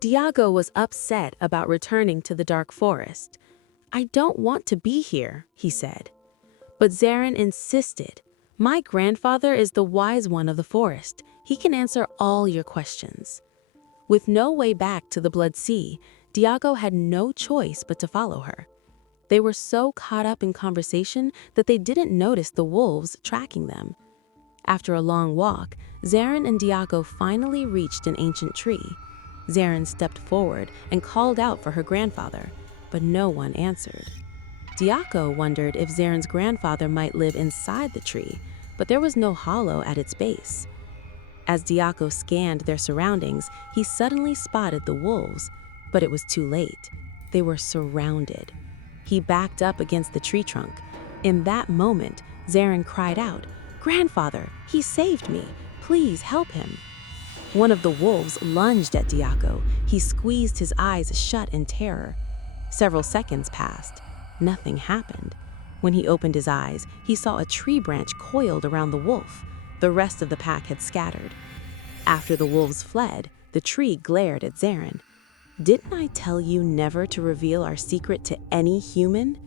Diago was upset about returning to the dark forest. "I don't want to be here," he said. But Zarin insisted. "My grandfather is the wise one of the forest. He can answer all your questions." With no way back to the Blood Sea, Diago had no choice but to follow her. They were so caught up in conversation that they didn't notice the wolves tracking them. After a long walk, Zarin and Diako finally reached an ancient tree. Zarin stepped forward and called out for her grandfather, but no one answered. Diako wondered if Zarin's grandfather might live inside the tree, but there was no hollow at its base. As Diako scanned their surroundings, he suddenly spotted the wolves, but it was too late. They were surrounded. He backed up against the tree trunk. In that moment, Zarin cried out, "Grandfather, he saved me. Please help him." One of the wolves lunged at Diako. He squeezed his eyes shut in terror. Several seconds passed. Nothing happened. When he opened his eyes, he saw a tree branch coiled around the wolf. The rest of the pack had scattered. After the wolves fled, the tree glared at Zarin. "Didn't I tell you never to reveal our secret to any human?"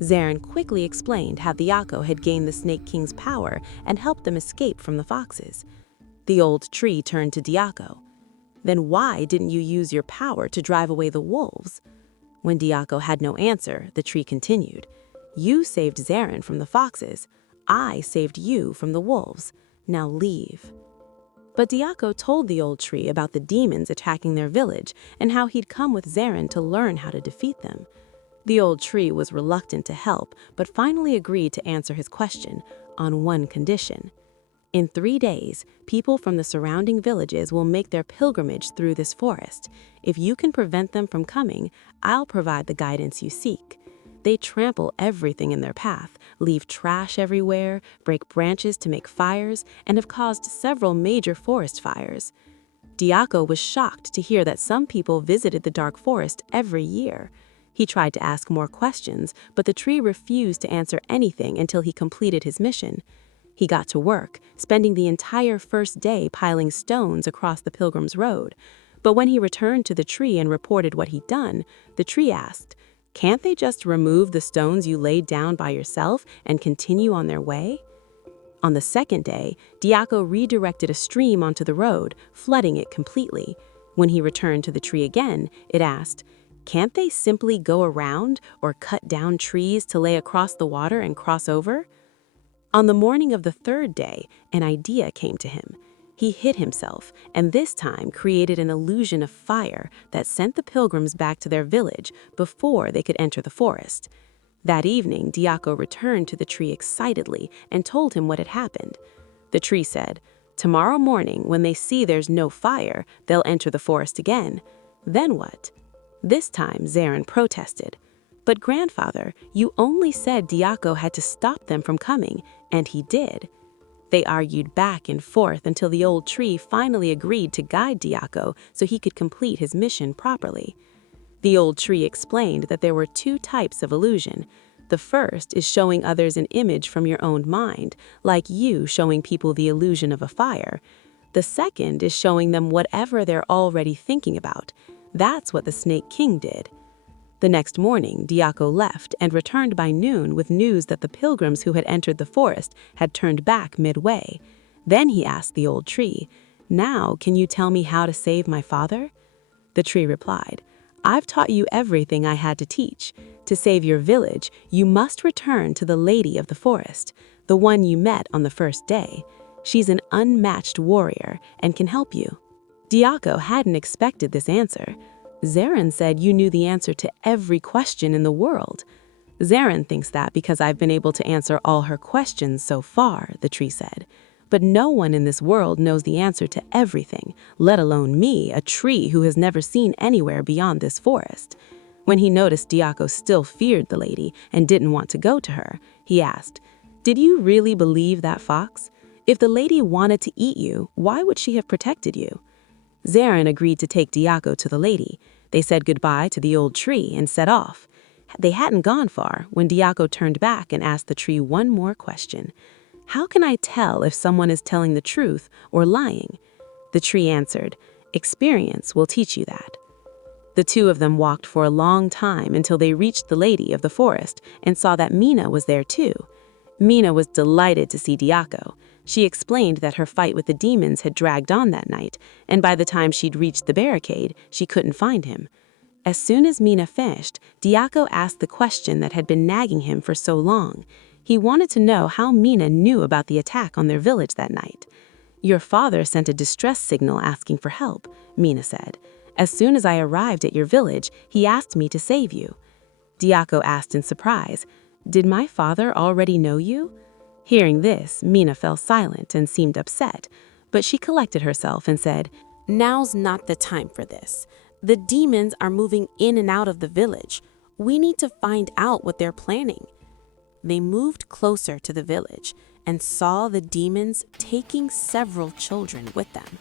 Zarin quickly explained how Diako had gained the Snake King's power and helped them escape from the foxes. The old tree turned to Diako. "Then why didn't you use your power to drive away the wolves?" When Diako had no answer, the tree continued. "You saved Zarin from the foxes. I saved you from the wolves. Now leave." But Diako told the old tree about the demons attacking their village and how he'd come with Zarin to learn how to defeat them. The old tree was reluctant to help, but finally agreed to answer his question on one condition. "In 3 days, people from the surrounding villages will make their pilgrimage through this forest. If you can prevent them from coming, I'll provide the guidance you seek. They trample everything in their path, leave trash everywhere, break branches to make fires, and have caused several major forest fires." Diako was shocked to hear that some people visited the dark forest every year. He tried to ask more questions, but the tree refused to answer anything until he completed his mission. He got to work, spending the entire first day piling stones across the pilgrim's road. But when he returned to the tree and reported what he'd done, the tree asked, "Can't they just remove the stones you laid down by yourself and continue on their way?" On the second day, Diako redirected a stream onto the road, flooding it completely. When he returned to the tree again, it asked, "Can't they simply go around or cut down trees to lay across the water and cross over?" On the morning of the third day, an idea came to him. He hid himself, and this time created an illusion of fire that sent the pilgrims back to their village before they could enter the forest. That evening, Diako returned to the tree excitedly and told him what had happened. The tree said, "Tomorrow morning, when they see there's no fire, they'll enter the forest again. Then what?" This time, Zarin protested. "But grandfather, you only said Diako had to stop them from coming, and he did." They argued back and forth until the old tree finally agreed to guide Diako so he could complete his mission properly. The old tree explained that there were 2 types of illusion. The first is showing others an image from your own mind, like you showing people the illusion of a fire. The second is showing them whatever they're already thinking about. That's what the Snake King did. The next morning, Diako left and returned by noon with news that the pilgrims who had entered the forest had turned back midway. Then he asked the old tree, "Now, can you tell me how to save my father?" The tree replied, "I've taught you everything I had to teach. To save your village, you must return to the lady of the forest, the one you met on the first day. She's an unmatched warrior and can help you." Diako hadn't expected this answer. "Zarin said you knew the answer to every question in the world." "Zarin thinks that because I've been able to answer all her questions so far," the tree said. "But no one in this world knows the answer to everything, let alone me, a tree who has never seen anywhere beyond this forest." When he noticed Diako still feared the lady and didn't want to go to her, he asked, "Did you really believe that fox? If the lady wanted to eat you, why would she have protected you?" Zarin agreed to take Diako to the lady. They said goodbye to the old tree and set off. They hadn't gone far when Diako turned back and asked the tree one more question. "How can I tell if someone is telling the truth or lying?" The tree answered, "Experience will teach you that." The two of them walked for a long time until they reached the lady of the forest and saw that Mina was there too. Mina was delighted to see Diako. She explained that her fight with the demons had dragged on that night, and by the time she'd reached the barricade, she couldn't find him. As soon as Mina finished, Diako asked the question that had been nagging him for so long. He wanted to know how Mina knew about the attack on their village that night. "Your father sent a distress signal asking for help," Mina said. "As soon as I arrived at your village, he asked me to save you." Diako asked in surprise, "Did my father already know you?" Hearing this, Mina fell silent and seemed upset, but she collected herself and said, "Now's not the time for this. The demons are moving in and out of the village. We need to find out what they're planning." They moved closer to the village and saw the demons taking several children with them.